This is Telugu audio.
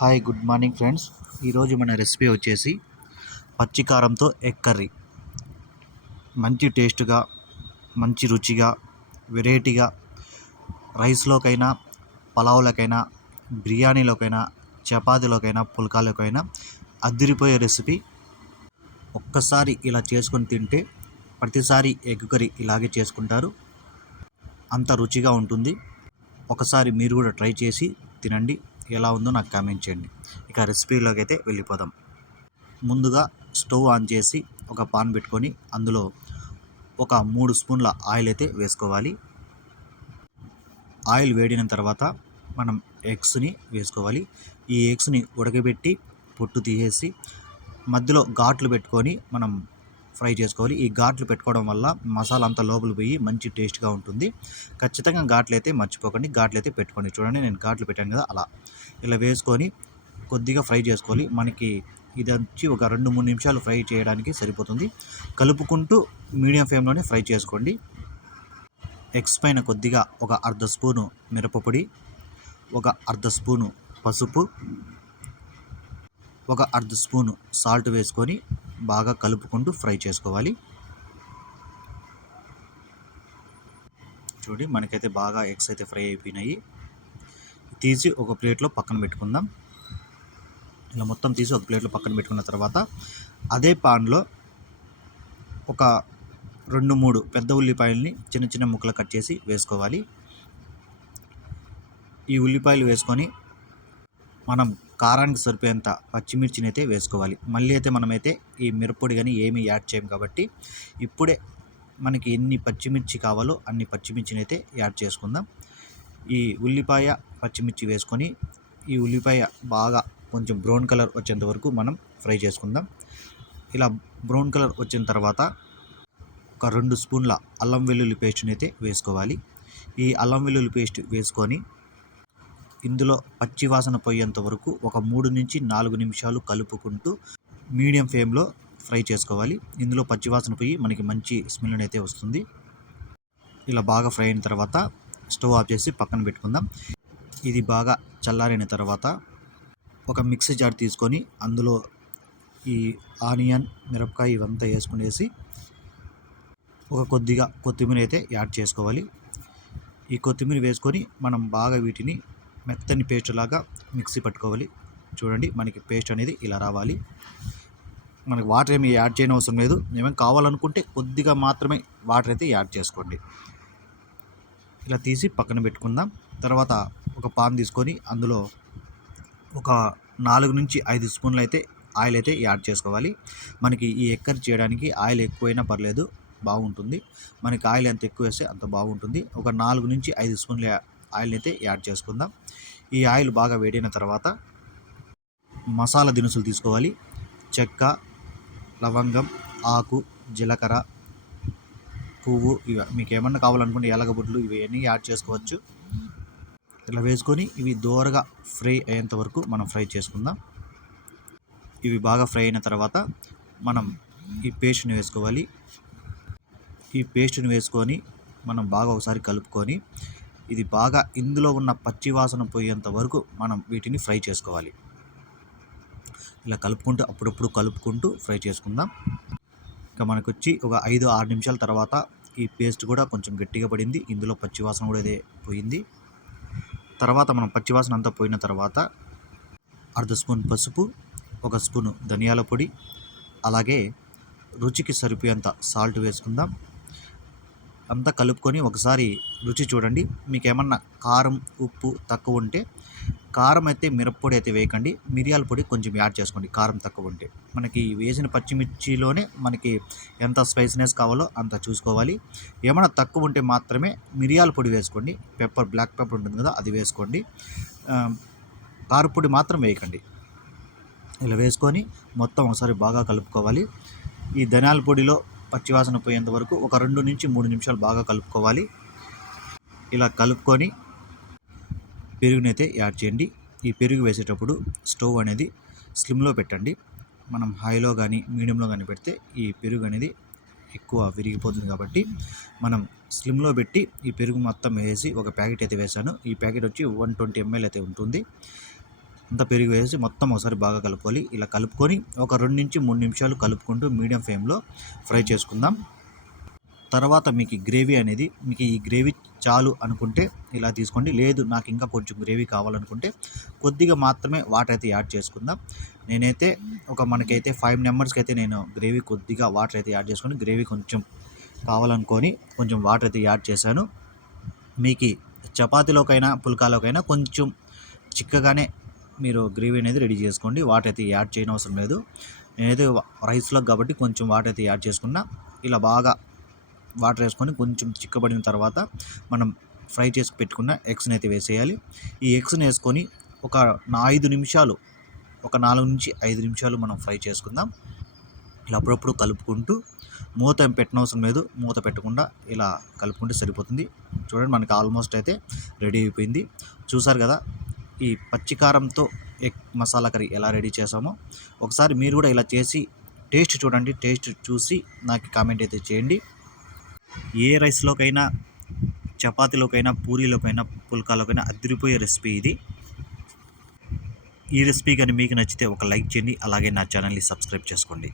Hi good morning friends. ఈరోజు మన రెసిపీ వచ్చేసి పచ్చికారంతో ఎగ్ కర్రీ. మంచి టేస్ట్గా మంచి రుచిగా వెరైటీగా రైస్లోకైనా పలావులకైనా బిర్యానీలోకైనా చపాతీలోకైనా పుల్కాలోకైనా అద్దిరిపోయే రెసిపీ. ఒక్కసారి ఇలా చేసుకొని తింటే ప్రతిసారి ఎగ్ కర్రీ ఇలాగే చేసుకుంటారు. అంత రుచిగా ఉంటుంది. ఒకసారి మీరు కూడా ట్రై చేసి తినండి. ఎలా ఉందో నాకు కామెంట్ చేయండి. ఇక రెసిపీలోకి అయితే వెళ్ళిపోదాం. ముందుగా స్టవ్ ఆన్ చేసి ఒక పాన్ పెట్టుకొని అందులో ఒక మూడు స్పూన్ల ఆయిల్ అయితే వేసుకోవాలి. ఆయిల్ వేడిన తర్వాత మనం ఎగ్స్ని వేసుకోవాలి. ఈ ఎగ్స్ని ఉడకబెట్టి పొట్టు తీసేసి మధ్యలో ఘాట్లు పెట్టుకొని మనం ఫ్రై చేసుకోవాలి. ఈ ఘాట్లు పెట్టుకోవడం వల్ల మసాలా అంతా లోపల పోయి మంచి టేస్ట్గా ఉంటుంది. ఖచ్చితంగా ఘాట్లు అయితే మర్చిపోకండి. ఘాట్లు అయితే పెట్టుకోండి. చూడండి నేను ఘాట్లు పెట్టాను కదా అలా. ఇలా వేసుకొని కొద్దిగా ఫ్రై చేసుకోవాలి. మనకి ఇది వచ్చి ఒక రెండు మూడు నిమిషాలు ఫ్రై చేయడానికి సరిపోతుంది. కలుపుకుంటూ మీడియం ఫ్లేమ్లోనే ఫ్రై చేసుకోండి. ఎగ్స్ పైన కొద్దిగా ఒక అర్ధ స్పూను మిరపపొడి ఒక అర్ధ స్పూను పసుపు ఒక అర్ధ స్పూను సాల్ట్ వేసుకొని బాగా కలుపుకుంటూ ఫ్రై చేసుకోవాలి. చూడండి మనకైతే బాగా ఎగ్స్ అయితే ఫ్రై అయిపోయినాయి. తీసి ఒక ప్లేట్లో పక్కన పెట్టుకుందాం. ఇలా మొత్తం తీసి ఒక ప్లేట్లో పక్కన పెట్టుకున్న తర్వాత అదే పాన్లో ఒక రెండు మూడు పెద్ద ఉల్లిపాయల్ని చిన్న చిన్న ముక్కలు కట్ చేసి వేసుకోవాలి. ఈ ఉల్లిపాయలు వేసుకొని మనం కారానికి సరిపోయేంత పచ్చిమిర్చిని అయితే వేసుకోవాలి. మళ్ళీ అయితే మనమైతే ఈ మిరప్పొడి కానీ ఏమీ యాడ్ చేయం కాబట్టి ఇప్పుడే మనకి ఎన్ని పచ్చిమిర్చి కావాలో అన్ని పచ్చిమిర్చిని అయితే యాడ్ చేసుకుందాం. ఈ ఉల్లిపాయ పచ్చిమిర్చి వేసుకొని ఈ ఉల్లిపాయ బాగా కొంచెం బ్రౌన్ కలర్ వచ్చేంత వరకు మనం ఫ్రై చేసుకుందాం. ఇలా బ్రౌన్ కలర్ వచ్చిన తర్వాత ఒక రెండు స్పూన్ల అల్లం వెల్లుల్లి పేస్ట్ని అయితే వేసుకోవాలి. ఈ అల్లం వెల్లుల్లి పేస్ట్ వేసుకొని ఇందులో పచ్చివాసన పోయేంత వరకు ఒక మూడు నుంచి నాలుగు నిమిషాలు కలుపుకుంటూ మీడియం ఫ్లేమ్లో ఫ్రై చేసుకోవాలి. ఇందులో పచ్చివాసన పోయి మనకి మంచి స్మెల్ అయితే వస్తుంది. ఇలా బాగా ఫ్రై అయిన తర్వాత స్టవ్ ఆఫ్ చేసి పక్కన పెట్టుకుందాం. ఇది బాగా చల్లారిన తర్వాత ఒక మిక్సీ జార్ తీసుకొని అందులో ఈ ఆనియన్ మిరపకాయ ఇవంతా వేసుకునేసి ఒక కొద్దిగా కొత్తిమీర అయితే యాడ్ చేసుకోవాలి. ఈ కొత్తిమీర వేసుకొని మనం బాగా వీటిని మెత్తని పేస్ట్ లాగా మిక్సీ పట్టుకోవాలి. చూడండి మనకి పేస్ట్ అనేది ఇలా రావాలి. మనకి వాటర్ ఏమి యాడ్ చేయని అవసరం లేదు. మేమేం కావాలనుకుంటే కొద్దిగా మాత్రమే వాటర్ అయితే యాడ్ చేసుకోండి. ఇలా తీసి పక్కన పెట్టుకుందాం. తర్వాత ఒక పాన్ తీసుకొని అందులో ఒక నాలుగు నుంచి ఐదు స్పూన్లు అయితే ఆయిల్ అయితే యాడ్ చేసుకోవాలి. మనకి ఈ ఎక్కర్ చేయడానికి ఆయిల్ ఎక్కువైనా పర్లేదు బాగుంటుంది. మనకి ఆయిల్ ఎంత ఎక్కువ వేస్తే అంత బాగుంటుంది. ఒక నాలుగు నుంచి ఐదు స్పూన్లు ఆయిల్ అయితే యాడ్ చేసుకుందాం. ఈ ఆయిల్ బాగా వేడైన తర్వాత మసాలా దినుసులు తీసుకోవాలి. చెక్క లవంగం ఆకు జీలకర్ర పువ్వు ఇవి మీకు ఏమన్నా కావాలనుకుంటే ఎలగబుడ్లు ఇవన్నీ యాడ్ చేసుకోవచ్చు. ఇలా వేసుకొని ఇవి దోరగా ఫ్రై అయ్యేంత వరకు మనం ఫ్రై చేసుకుందాం. ఇవి బాగా ఫ్రై అయిన తర్వాత మనం ఈ పేస్ట్ని వేసుకోవాలి. ఈ పేస్ట్ని వేసుకొని మనం బాగా ఒకసారి కలుపుకొని ఇది బాగా ఇందులో ఉన్న పచ్చి వాసన పోయేంత వరకు మనం వీటిని ఫ్రై చేసుకోవాలి. ఇలా కలుపుకుంటూ అప్పుడప్పుడు కలుపుకుంటూ ఫ్రై చేసుకుందాం. ఇంకా మనకు వచ్చి ఒక ఐదు ఆరు నిమిషాల తర్వాత ఈ పేస్ట్ కూడా కొంచెం గట్టిగా పడింది. ఇందులో పచ్చివాసన కూడా ఇదే పోయింది. తర్వాత మనం పచ్చివాసన అంతా పోయిన తర్వాత అర్ధ స్పూన్ పసుపు ఒక స్పూను ధనియాల పొడి అలాగే రుచికి సరిపోయేంత సాల్ట్ వేసుకుందాం. అంతా కలుపుకొని ఒకసారి రుచి చూడండి. మీకు ఏమన్నా కారం ఉప్పు తక్కువ ఉంటే కారం అయితే మిరప్పొడి అయితే వేయకండి. మిరియాల పొడి కొంచెం యాడ్ చేసుకోండి కారం తక్కువ ఉంటే. మనకి వేసిన పచ్చిమిర్చిలోనే మనకి ఎంత స్పైసీనెస్ కావాలో అంత చూసుకోవాలి. ఏమైనా తక్కువ ఉంటే మాత్రమే మిరియాల పొడి వేసుకోండి. పెప్పర్ బ్లాక్ పెప్పర్ ఉంటుంది కదా అది వేసుకోండి. కారపొడి మాత్రం వేయకండి. ఇలా వేసుకొని మొత్తం ఒకసారి బాగా కలుపుకోవాలి. ఈ ధనియాల పొడిలో పచ్చివాసన పోయేంత వరకు ఒక రెండు నుంచి మూడు నిమిషాలు బాగా కలుపుకోవాలి. ఇలా కలుపుకొని పెరుగునైతే యాడ్ చేయండి. ఈ పెరుగు వేసేటప్పుడు స్టవ్ అనేది స్లిమ్లో పెట్టండి. మనం హైలో కానీ మీడియంలో కానీ పెడితే ఈ పెరుగు అనేది ఎక్కువ విరిగిపోతుంది కాబట్టి మనం స్లిమ్లో పెట్టి ఈ పెరుగు మొత్తం వేసి ఒక ప్యాకెట్ అయితే వేసాను ఈ ప్యాకెట్ వచ్చి వన్ ట్వంటీ ఎంఎల్ అయితే ఉంటుంది. అంతా పెరుగు వేసి మొత్తం ఒకసారి బాగా కలుపుకోవాలి. ఇలా కలుపుకొని ఒక రెండు నుంచి మూడు నిమిషాలు కలుపుకుంటూ మీడియం ఫ్లేమ్లో ఫ్రై చేసుకుందాం. తర్వాత మీకు గ్రేవీ అనేది మీకు ఈ గ్రేవీ చాలు అనుకుంటే ఇలా తీసుకోండి. లేదు నాకు ఇంకా కొంచెం గ్రేవీ కావాలనుకుంటే కొద్దిగా మాత్రమే వాటర్ అయితే యాడ్ చేసుకుందాం. నేనైతే ఒక మనకైతే ఫైవ్ మెంబర్స్కి అయితే నేను గ్రేవీ కొద్దిగా వాటర్ అయితే యాడ్ చేసుకొని గ్రేవీ కొంచెం కావాలనుకొని కొంచెం వాటర్ అయితే యాడ్ చేశాను. మీకు చపాతీలోకైనా పుల్కాలోకైనా కొంచెం చిక్కగానే మీరు గ్రేవీ అనేది రెడీ చేసుకోండి. వాటర్ అయితే యాడ్ చేయని అవసరం లేదు. నేనైతే రైస్లో కాబట్టి కొంచెం వాటర్ అయితే యాడ్ చేసుకున్నా. ఇలా బాగా వాటర్ వేసుకొని కొంచెం చిక్కబడిన తర్వాత మనం ఫ్రై చేసి పెట్టుకున్న ఎగ్స్ని అయితే వేసేయాలి. ఈ ఎగ్స్ని వేసుకొని ఒక ఐదు నిమిషాలు ఒక నాలుగు నుంచి ఐదు నిమిషాలు మనం ఫ్రై చేసుకుందాం. ఇలా అప్పుడప్పుడు కలుపుకుంటూ మూత పెట్టనవసరం లేదు. మూత పెట్టకుండా ఇలా కలుపుకుంటే సరిపోతుంది. చూడండి మనకి ఆల్మోస్ట్ అయితే రెడీ అయిపోయింది. చూసారు కదా? ఈ పచ్చికారంతో ఎగ్ మసాలా కర్రీ ఎలా రెడీ చేసామో ఒకసారి మీరు కూడా ఇలా చేసి టేస్ట్ చూడండి టేస్ట్ చూసి నాకు కామెంట్ అయితే చేయండి. ఏ రైస్లోకైనా చపాతీలోకైనా పూరీలోకైనా పుల్కాలోకైనా అదిరిపోయే రెసిపీ ఇది. ఈ రెసిపీ కానీ మీకు నచ్చితే ఒక లైక్ చేయండి అలాగే నా ఛానల్ని సబ్స్క్రైబ్ చేసుకోండి.